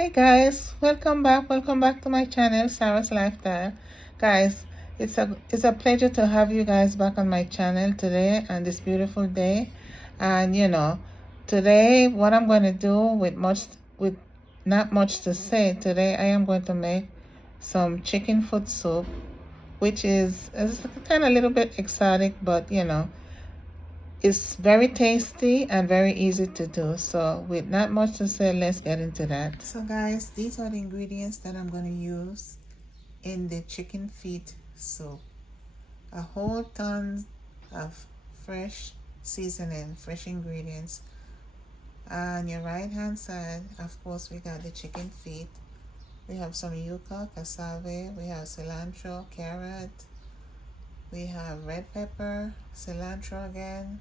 Hi guys, welcome back to my channel, Sarah's Lifestyle. Guys, it's a pleasure to have you guys back on my channel today on this beautiful day. And today what I'm going to do with not much to say, today I am going to make some chicken foot soup, which is kind of a little bit exotic, but it's very tasty and very easy to do. So with not much to say, let's get into that. So guys, these are the ingredients that I'm going to use in the chicken feet soup. A whole ton of fresh seasoning, fresh ingredients. On your right hand side, of course, we got the chicken feet. We have some yuca, cassava, we have cilantro, carrot, we have red pepper, cilantro again,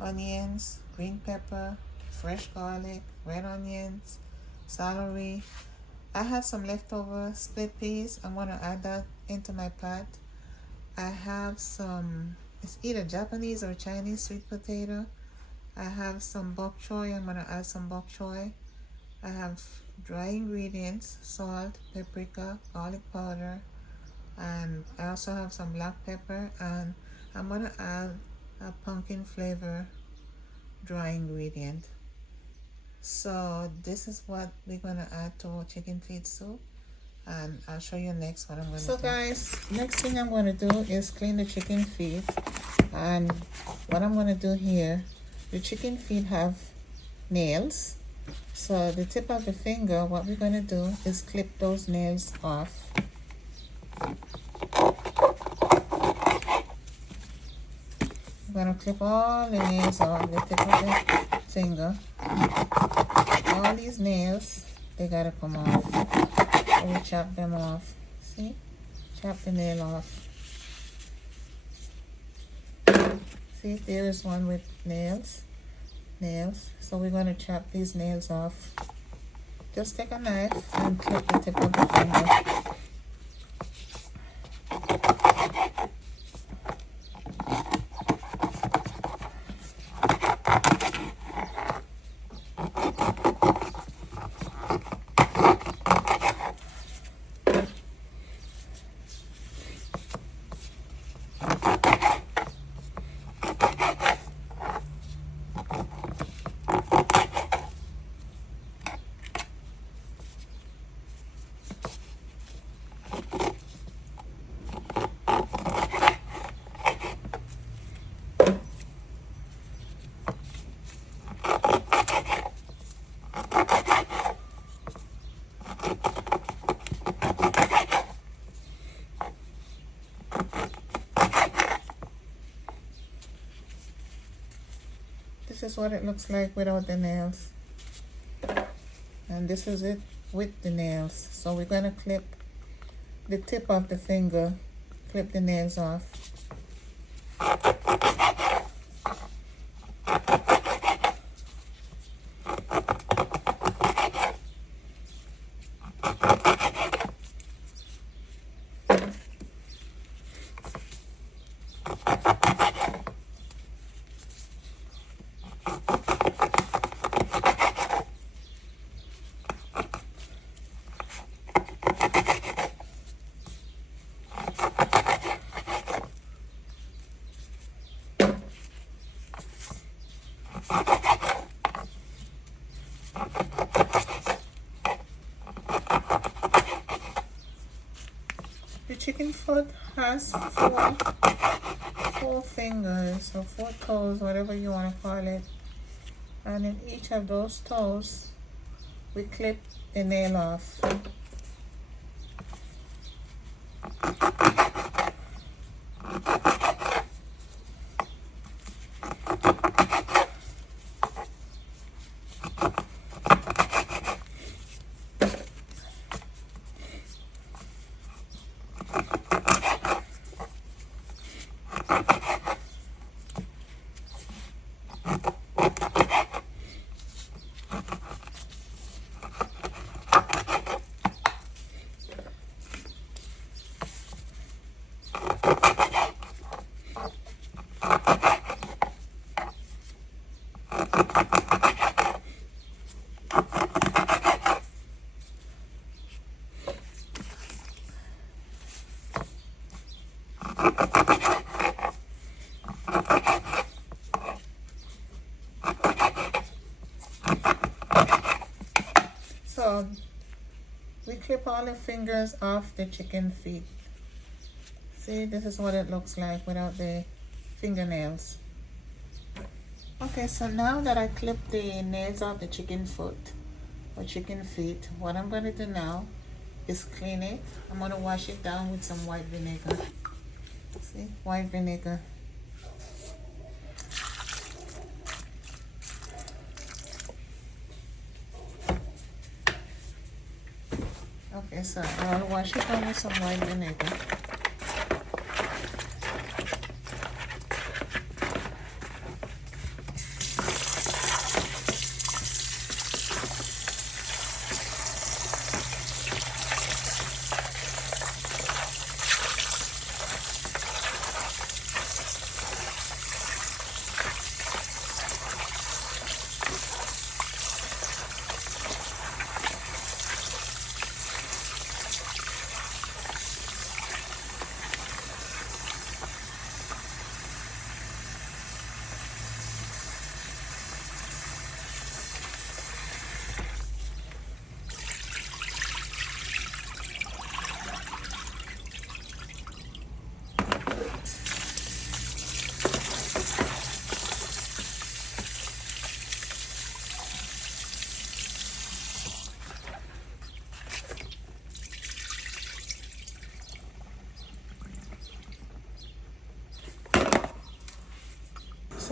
onions, green pepper, fresh garlic, red onions, celery. I have some leftover split peas. I'm going to add that into my pot. I have some, it's either Japanese or Chinese sweet potato. I have some bok choy. I'm going to add some bok choy. I have dry ingredients, salt, paprika, garlic powder, and I also have some black pepper, and I'm going to add a pumpkin flavor dry ingredient. So this is what we're going to add to our chicken feet soup, and I'll show you next what I'm going to do. So guys, next thing I'm going to do is clean the chicken feet. And what I'm going to do here, the chicken feet have nails. So the tip of the finger, what we're going to do is clip those nails off. I'm going to clip all the nails off the tip of the finger. All these nails, they got to come off. So we chop them off. See? Chop the nail off. See, there is one with nails. So we're going to chop these nails off. Just take a knife and clip the tip of the finger. This is what it looks like without the nails, and this is it with the nails. So we're going to clip the tip of the finger, clip the nails off. The chicken foot has four fingers or four toes, whatever you want to call it. And in each of those toes, we clip the nail off. we clip all the fingers off the chicken feet. See, this is what it looks like without the fingernails. Okay, so now that I clipped the nails off the chicken foot or chicken feet, what I'm going to do now is clean it. I'm going to wash it down with some white vinegar. See, white vinegar. Okay, so I'll wash it down with some white vinegar.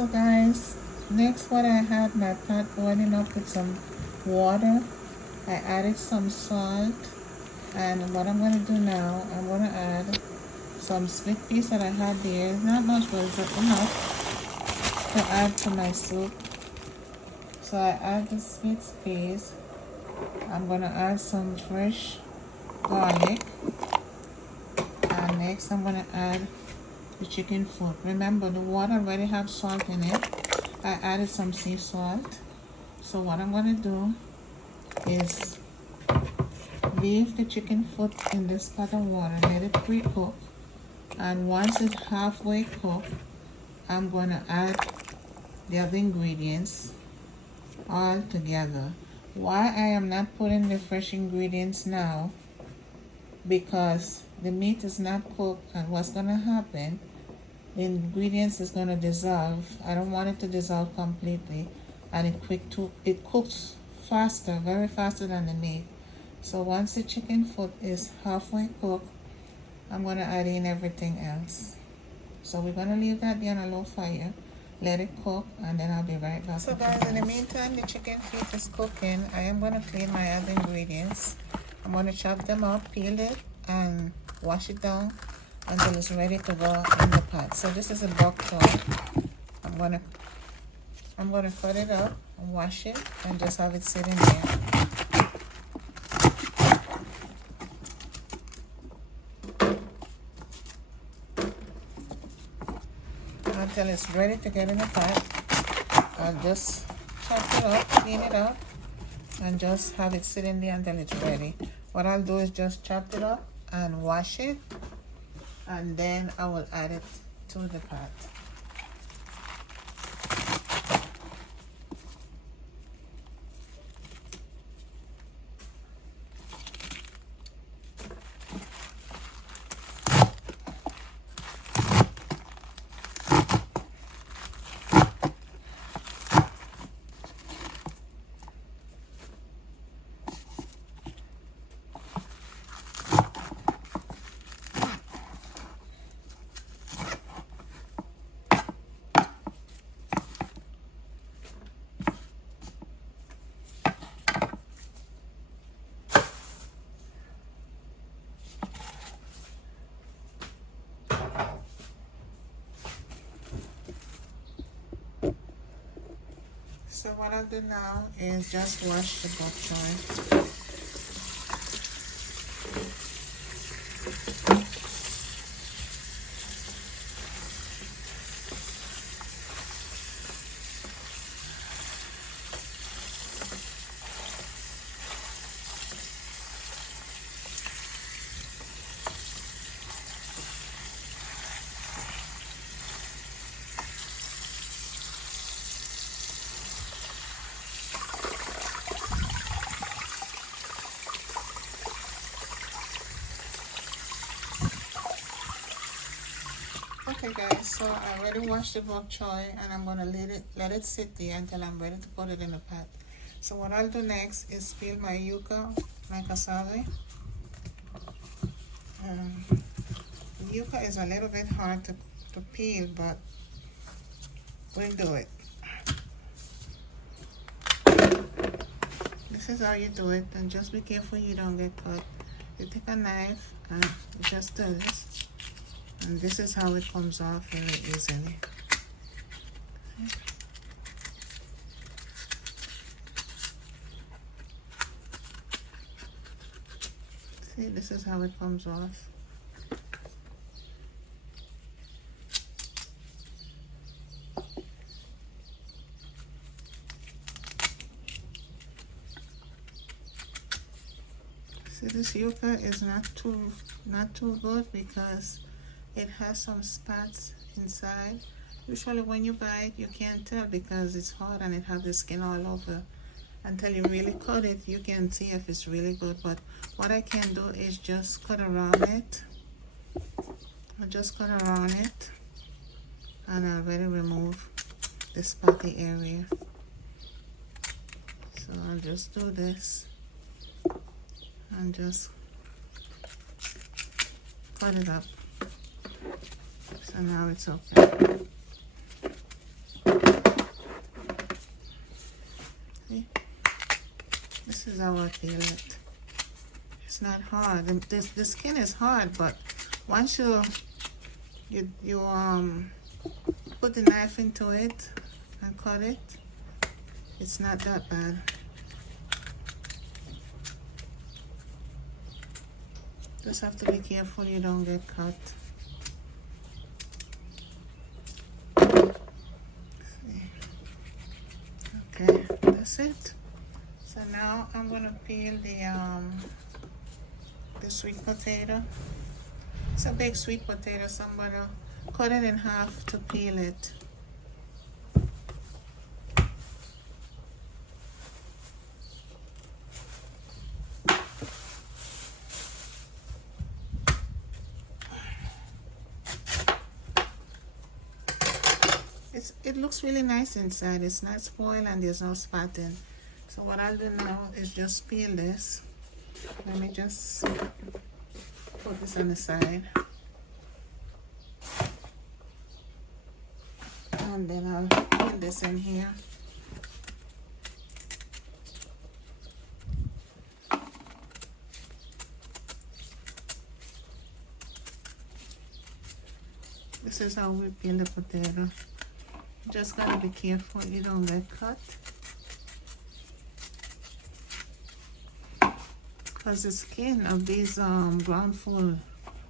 So guys, next what I had my pot boiling up with some water. I added some salt, and what I'm going to do now, I'm going to add some split peas that I had there. Not much, but it's enough to add to my soup. So I add the split peas. I'm going to add some fresh garlic, and next I'm going to add the chicken foot. Remember, the water already have salt in it. I added some sea salt. So what I'm going to do is leave the chicken foot in this pot of water, let it pre-cook, and once it's halfway cooked, I'm going to add the other ingredients all together. Why I am not putting the fresh ingredients now, because the meat is not cooked, and what's going to happen, the ingredients is going to dissolve. I don't want it to dissolve completely, and it cooks faster, very faster than the meat. So once the chicken foot is halfway cooked, I'm going to add in everything else. So we're going to leave that there on a low fire, let it cook, and then I'll be right back. So guys, in the meantime the chicken feet is cooking. I am going to clean my other ingredients. I'm going to chop them up, peel it, and wash it down until it's ready to go in the pot. So this is a bok choy. I'm gonna cut it up and wash it and just have it sitting there. Until it's ready to get in the pot, I'll just chop it up, clean it up, and just have it sitting there until it's ready. What I'll do is just chop it up and wash it, and then I will add it to the pot. So what I'll do now is just wash the bok choy. Okay guys, so I already washed the bok choy and I'm gonna let it sit there until I'm ready to put it in the pot. So what I'll do next is peel my yuca, my cassava. Yuca is a little bit hard to peel, but we'll do it. This is how you do it, and just be careful you don't get cut. You take a knife and you just do this, and this is how it comes off very easily. See, this is how it comes off. See, this yuca is not too good because it has some spots inside. Usually when you buy it, you can't tell because it's hard and it has the skin all over. Until you really cut it, you can see if it's really good. But what I can do is just cut around it. I just cut around it, and I already remove the spotty area. So I'll just do this and just cut it up. So now it's okay. See? This is how I peel it. It's not hard. The skin is hard, but once you put the knife into it and cut it, it's not that bad. Just have to be careful you don't get cut. Okay, that's it. So now I'm gonna peel the sweet potato. It's a big sweet potato, so I'm gonna cut it in half to peel it. It looks really nice inside. It's not spoiled and there's no spotting. So what I'll do now is just peel this. Let me just put this on the side. And then I'll peel this in here. This is how we peel the potato. Just gotta be careful you don't get cut, because the skin of these ground food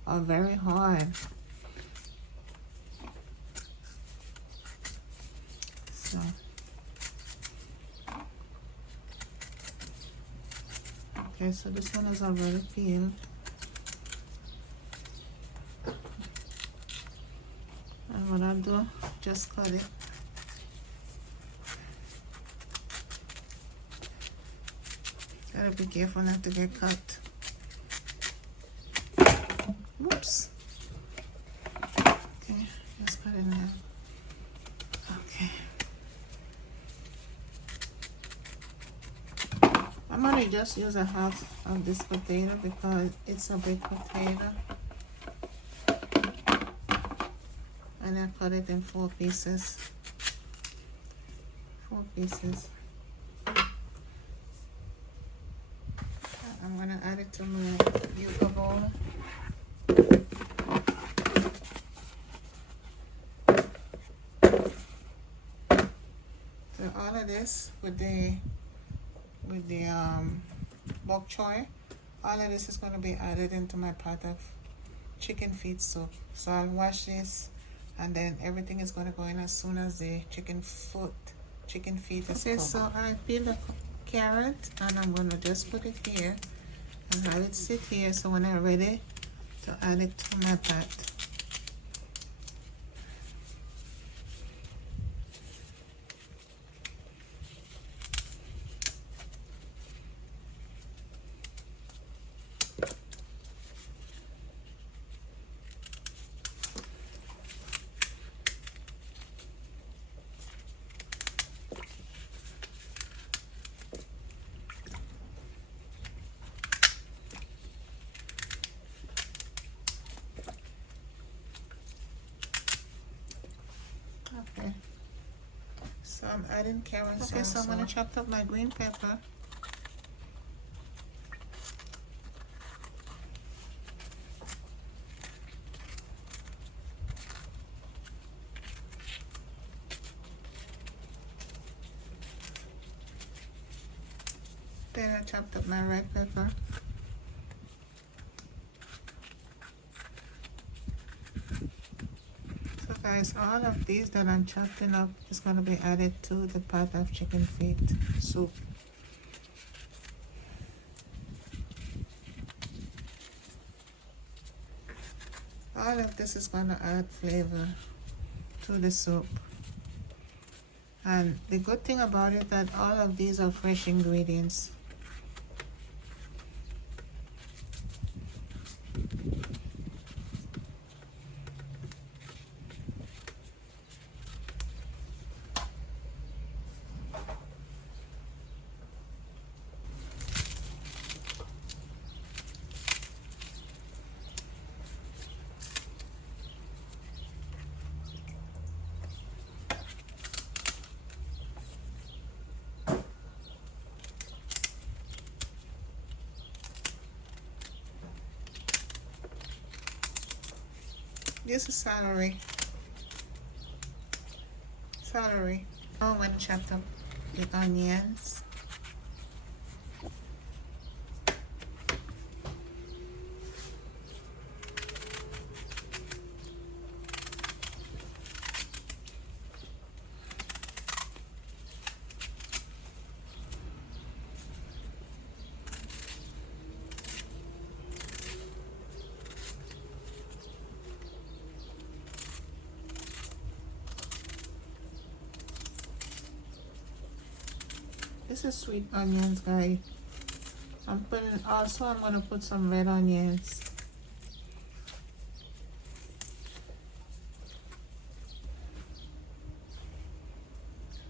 are very hard. So okay, so this one is already peeled. And what I'll do, just cut it. Gotta be careful not to get cut. Whoops. Okay, just cut it now. Okay. I'm gonna just use a half of this potato because it's a big potato. And I cut it in 4 pieces. 4 pieces. I'm gonna add it to my yuca bowl. So all of this with the bok choy, all of this is gonna be added into my pot of chicken feet soup. So I'll wash this, and then everything is gonna go in as soon as the chicken feet is cooked. So I peeled the carrot and I'm gonna just put it here and have it sit here, so when I'm ready to add it to my pot. adding carrots. Okay, so I'm gonna chop up my green pepper. Then I chopped up my red pepper. So guys, all of these that I'm chopping up is going to be added to the pot of chicken feet soup. All of this is going to add flavor to the soup. And the good thing about it that all of these are fresh ingredients. This is celery. Celery. Oh, when chopped up the onions. This is sweet onions, guys. I'm gonna put some red onions.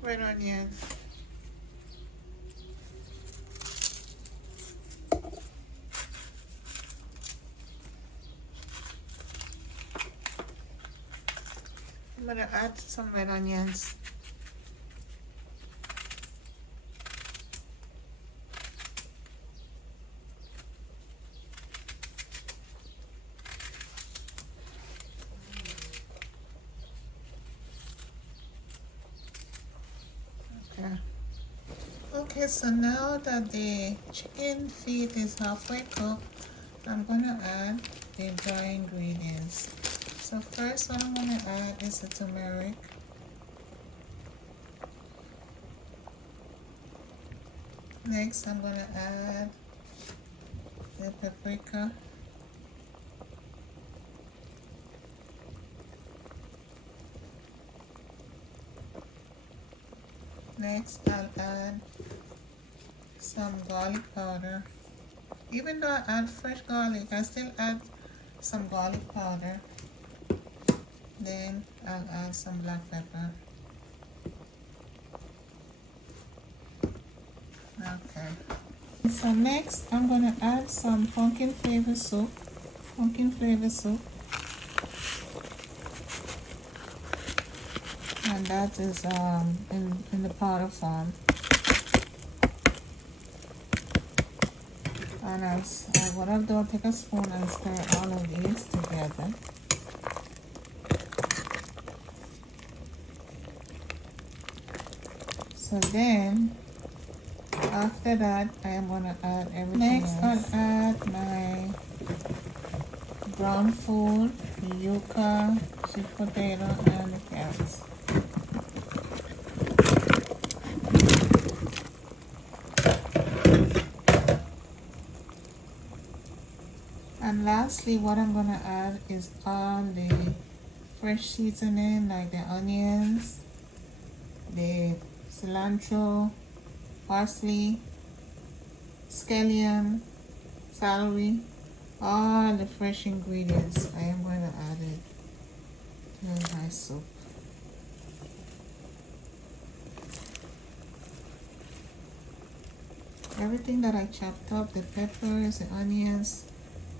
Red onions. I'm gonna add some red onions. Okay, so now that the chicken feet is halfway cooked, I'm gonna add the dry ingredients. So first what I'm gonna add is the turmeric. Next I'm gonna add the paprika. Next I'll add some garlic powder. Even though I add fresh garlic, I still add some garlic powder. Then I'll add some black pepper. Okay. So next I'm gonna add some pumpkin flavor soup. Pumpkin flavor soup. And that is in the powder form. And what I'll do, I'll take a spoon and stir all of these together. So then, after that, I am going to add everything else. Next, I'll add my brown food, the yuca, sweet potato, and the carrots. And lastly, what I'm going to add is all the fresh seasoning, like the onions, the cilantro, parsley, scallion, celery, all the fresh ingredients. I am going to add it to my soup. Everything that I chopped up, the peppers, the onions,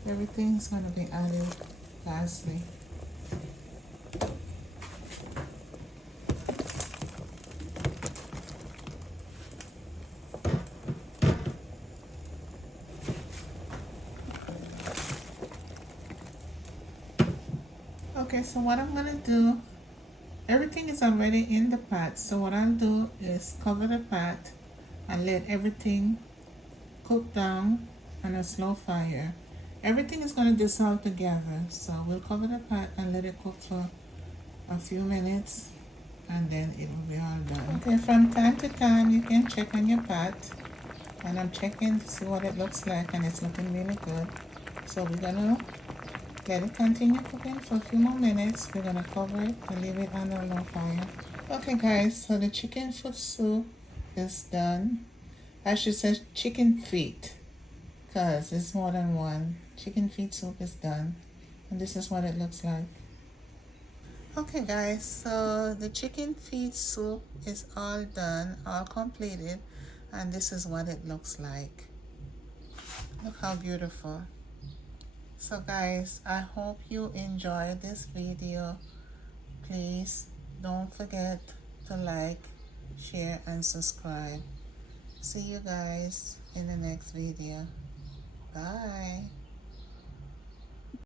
everything's going to be added lastly. Okay, so what I'm gonna do, everything is already in the pot, so what I'll do is cover the pot and let everything cook down on a slow fire. Everything is gonna dissolve together, so we'll cover the pot and let it cook for a few minutes and then it will be all done. Okay, from time to time you can check on your pot, and I'm checking to see what it looks like, and it's looking really good. So we're gonna let it continue cooking for a few more minutes. We're gonna cover it and leave it on a low fire. Okay guys, so the chicken foot soup is done. I should say chicken feet, because it's more than one. Chicken feet soup is done, and this is what it looks like. Okay guys, so the chicken feet soup is all done, all completed, and this is what it looks like. Look how beautiful. So guys, I hope you enjoyed this video. Please don't forget to like, share, and subscribe. See you guys in the next video. Bye.